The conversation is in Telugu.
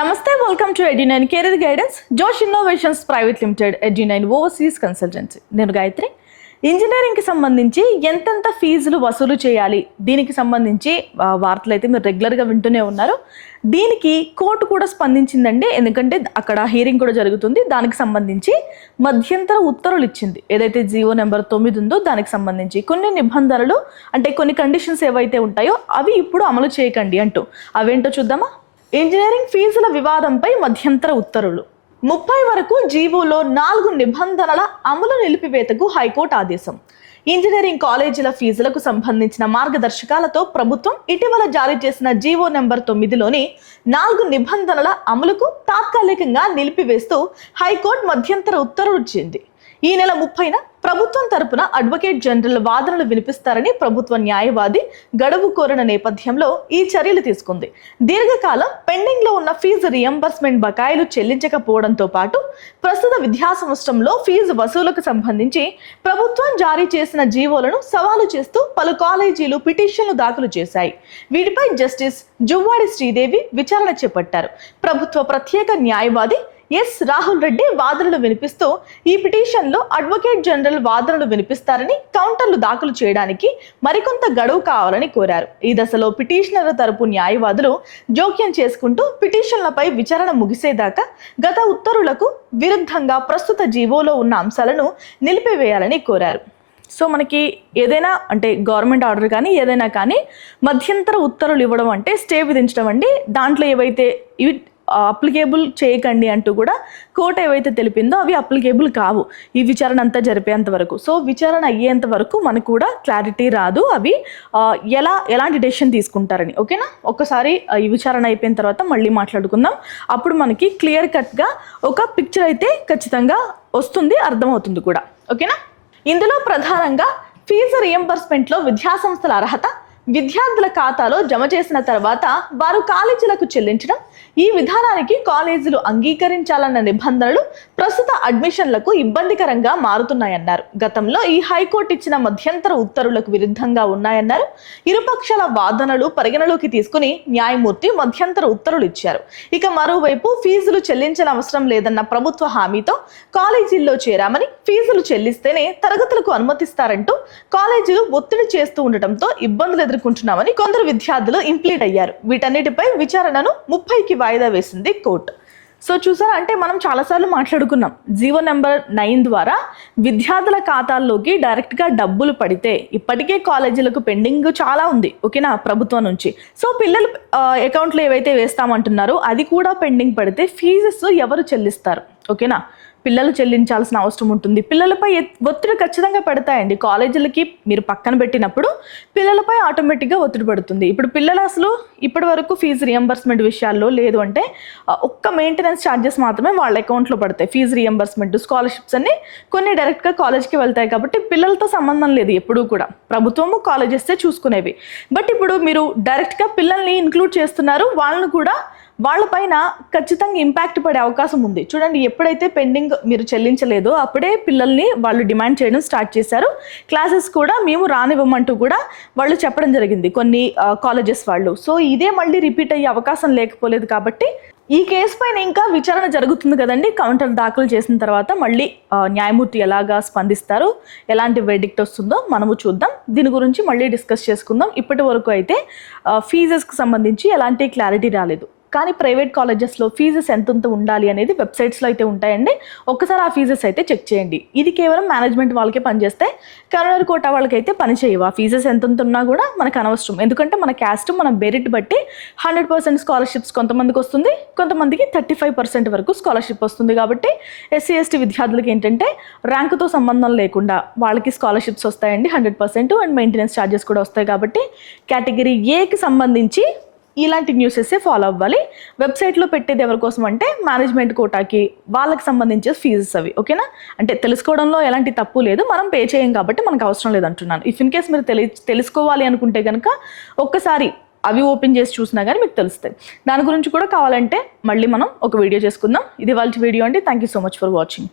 Namaste, welcome to Edu9 Career Guidance, Josh Innovations Private Limited, Edu9 Overseas Consultancy. నేను గాయత్రి. ఇంజనీరింగ్కి సంబంధించి ఎంతెంత ఫీజులు వసూలు చేయాలి దీనికి సంబంధించి వార్తలు అయితే మీరు రెగ్యులర్గా వింటూనే ఉన్నారు. దీనికి కోర్టు కూడా స్పందించిందండి. ఎందుకంటే అక్కడ హియరింగ్ కూడా జరుగుతుంది. దానికి సంబంధించి మధ్యంతర ఉత్తర్వులు ఇచ్చింది. ఏదైతే జీవో నెంబర్ 9 ఉందో దానికి సంబంధించి కొన్ని నిబంధనలు అంటే కొన్ని కండిషన్స్ ఏవైతే ఉంటాయో అవి ఇప్పుడు అమలు చేయకండి అంటూ అవేంటో చూద్దామా. ఇంజనీరింగ్ ఫీజుల వివాదంపై మధ్యంతర ఉత్తర్వులు 30 వరకు జీవోలో 4 నిబంధనల అమలు నిలిపివేతకు హైకోర్టు ఆదేశం. ఇంజనీరింగ్ కాలేజీల ఫీజులకు సంబంధించిన మార్గదర్శకాలతో ప్రభుత్వం ఇటీవల జారీ చేసిన జీవో నెంబర్ 9లోని 4 నిబంధనల అమలుకు తాత్కాలికంగా నిలిపివేస్తూ హైకోర్టు మధ్యంతర ఉత్తర్వులు ఇచ్చింది. ఈ నెల 30న ప్రభుత్వం తరపున అడ్వకేట్ జనరల్ వాదనలు వినిపిస్తారని ప్రభుత్వ న్యాయవాది గడువు కోరిన నేపథ్యంలో ఈ చర్యలు తీసుకుంది. దీర్ఘకాలం పెండింగ్ లో ఉన్న ఫీజు రియంబర్స్మెంట్ బకాయిలు చెల్లించకపోవడంతో పాటు ప్రస్తుత విద్యా సంవత్సరంలో ఫీజు వసూలుకు సంబంధించి ప్రభుత్వం జారీ చేసిన జీవోలను సవాలు చేస్తూ పలు కాలేజీలు పిటిషన్లు దాఖలు చేశాయి. వీటిపై జస్టిస్ జువ్వాడి శ్రీదేవి విచారణ చేపట్టారు. ప్రభుత్వ ప్రత్యేక న్యాయవాది ఎస్ రాహుల్ రెడ్డి వాదనలు వినిపిస్తూ ఈ పిటిషన్లో అడ్వకేట్ జనరల్ వాదనలు వినిపిస్తారని, కౌంటర్లు దాఖలు చేయడానికి మరికొంత గడువు కావాలని కోరారు. ఈ దశలో పిటిషనర్ తరపు న్యాయవాదులు జోక్యం చేసుకుంటూ పిటిషన్లపై విచారణ ముగిసేదాకా గత ఉత్తర్వులకు విరుద్ధంగా ప్రస్తుత జీవోలో ఉన్న అంశాలను నిలిపివేయాలని కోరారు. సో మనకి ఏదైనా అంటే గవర్నమెంట్ ఆర్డర్ కానీ ఏదైనా కానీ మధ్యంతర ఉత్తర్వులు ఇవ్వడం అంటే స్టే విధించడం అండి. దాంట్లో ఏవైతే ఇవి అప్లికేబుల్ చేయకండి అంటూ కూడా కోర్టు ఏవైతే తెలిపిందో అవి అప్లికేబుల్ కావు ఈ విచారణ అంతా జరిపేంత వరకు. సో విచారణ అయ్యేంత వరకు మనకు కూడా క్లారిటీ రాదు అవి ఎలాంటి డెసిషన్ తీసుకుంటారని. ఓకేనా, ఒక్కసారి ఈ విచారణ అయిపోయిన తర్వాత మళ్ళీ మాట్లాడుకుందాం. అప్పుడు మనకి క్లియర్ కట్గా ఒక పిక్చర్ అయితే ఖచ్చితంగా వస్తుంది, అర్థమవుతుంది కూడా. ఓకేనా, ఇందులో ప్రధానంగా ఫీజు రియంబర్స్మెంట్లో విద్యాసంస్థల అర్హత విద్యార్థుల ఖాతాలో జమ చేసిన తర్వాత వారు కాలేజీలకు చెల్లించడం, ఈ విధానానికి కాలేజీలు అంగీకరించాలన్న నిబంధనలు ప్రస్తుత అడ్మిషన్లకు ఇబ్బందికరంగా మారుతున్నాయన్నారు. గతంలో ఈ హైకోర్టు ఇచ్చిన మధ్యంతర ఉత్తర్వులకు విరుద్ధంగా ఉన్నాయన్నారు. ఇరుపక్షాల వాదనలు పరిగణలోకి తీసుకుని న్యాయమూర్తి మధ్యంతర ఉత్తర్వులు ఇచ్చారు. ఇక మరోవైపు ఫీజులు చెల్లించిన అవసరం లేదన్న ప్రభుత్వ హామీతో కాలేజీల్లో చేరామని, ఫీజులు చెల్లిస్తేనే తరగతులకు అనుమతిస్తారంటూ కాలేజీలు ఒత్తిడి చేస్తూ ఉండటంతో ఇబ్బందులు ఎదుర్కొంటున్నామని కొందరు విద్యార్థులు ఇంప్లీట్ అయ్యారు. వీటన్నిటిపై విచారణను 30కి వాయిదా వేసింది కోర్టు. సో చూసారా, అంటే మనం చాలాసార్లు మాట్లాడుకున్నాం. జీవో నెంబర్ 9 ద్వారా విద్యార్థుల ఖాతాల్లోకి డైరెక్ట్గా డబ్బులు పడితే ఇప్పటికే కాలేజీలకు పెండింగ్ చాలా ఉంది. ఓకేనా, ప్రభుత్వం నుంచి. సో పిల్లలు అకౌంట్లో ఏవైతే వేస్తామంటున్నారో అది కూడా పెండింగ్ పడితే ఫీజెస్ ఎవరు చెల్లిస్తారు? ఓకేనా, పిల్లలు చెల్లించాల్సిన అవసరం ఉంటుంది. పిల్లలపై ఒత్తిడి ఖచ్చితంగా పడతాయండి. కాలేజీలకి మీరు పక్కన పెట్టినప్పుడు పిల్లలపై ఆటోమేటిక్గా ఒత్తిడి పడుతుంది. ఇప్పుడు పిల్లలు అసలు ఇప్పటి వరకు ఫీజు రియంబర్స్మెంట్ విషయాల్లో లేదు అంటే ఒక్క మెయింటెనెన్స్ ఛార్జెస్ మాత్రమే వాళ్ళ అకౌంట్లో పడతాయి. ఫీజు రియంబర్స్మెంట్, స్కాలర్షిప్స్ అన్ని కొన్ని డైరెక్ట్గా కాలేజ్కి వెళ్తాయి కాబట్టి పిల్లలతో సంబంధం లేదు ఎప్పుడూ కూడా. ప్రభుత్వము కాలేజెస్తే చూసుకునేవి. బట్ ఇప్పుడు మీరు డైరెక్ట్గా పిల్లల్ని ఇంక్లూడ్ చేస్తున్నారు, వాళ్ళను కూడా వాళ్ళపైన ఖచ్చితంగా ఇంపాక్ట్ పడే అవకాశం ఉంది. చూడండి, ఎప్పుడైతే పెండింగ్ మీరు చెల్లించలేదో అప్పుడే పిల్లల్ని వాళ్ళు డిమాండ్ చేయడం స్టార్ట్ చేశారు. క్లాసెస్ కూడా మేము రానివ్వమంటూ కూడా వాళ్ళు చెప్పడం జరిగింది కొన్ని కాలేజెస్ వాళ్ళు. సో ఇదే మళ్ళీ రిపీట్ అయ్యే అవకాశం లేకపోలేదు కాబట్టి ఈ కేసు పైన ఇంకా విచారణ జరుగుతుంది కదండి. కౌంటర్ దాఖలు చేసిన తర్వాత మళ్ళీ న్యాయమూర్తి ఎలాగా స్పందిస్తారు, ఎలాంటి వెర్డిక్ట్ వస్తుందో మనము చూద్దాం. దీని గురించి మళ్ళీ డిస్కస్ చేసుకుందాం. ఇప్పటి వరకు అయితే ఫీజెస్కి సంబంధించి ఎలాంటి క్లారిటీ రాలేదు. కానీ ప్రైవేట్ కాలేజెస్లో ఫీజెస్ ఎంత ఉండాలి అనేది వెబ్సైట్స్లో అయితే ఉంటాయండి. ఒక్కసారి ఆ ఫీజెస్ అయితే చెక్ చేయండి. ఇది కేవలం మేనేజ్మెంట్ వాళ్ళకే పనిచేస్తాయి. కరోనర్ కోటా వాళ్ళకైతే పని చేయవు. ఆ ఫీజెస్ ఎంత ఉన్నా కూడా మనకు అనవసరం. ఎందుకంటే మన క్యాస్ట్ మన మెరిట్ బట్టి 100% స్కాలర్షిప్స్ కొంతమందికి వస్తుంది, కొంతమందికి 35% వరకు స్కాలర్షిప్ వస్తుంది. కాబట్టి ఎస్సీ ఎస్టీ విద్యార్థులకి ఏంటంటే ర్యాంకుతో సంబంధం లేకుండా వాళ్ళకి స్కాలర్షిప్స్ వస్తాయండి 100%. అండ్ మెయింటెనెన్స్ ఛార్జెస్ కూడా వస్తాయి. కాబట్టి కేటగిరీ ఏకి సంబంధించి ఇలాంటి న్యూసెస్ ఫాలో అవ్వాలి. వెబ్సైట్లో పెట్టేది ఎవరి కోసం అంటే మేనేజ్మెంట్ కోటాకి వాళ్ళకి సంబంధించిన ఫీజెస్ అవి. ఓకేనా, అంటే తెలుసుకోవడంలో ఎలాంటి తప్పు లేదు, మనం పే చేయం కాబట్టి మనకు అవసరం లేదంటున్నాను. ఇఫ్ ఇన్ కేస్ మీరు తెలుసుకోవాలి అనుకుంటే కనుక ఒక్కసారి అవి ఓపెన్ చేసి చూసినా కానీ మీకు తెలుస్తాయి. దాని గురించి కూడా కావాలంటే మళ్ళీ మనం ఒక వీడియో చేసుకుందాం. ఇది వాళ్ళ వీడియో అండి. Thank you so much for watching.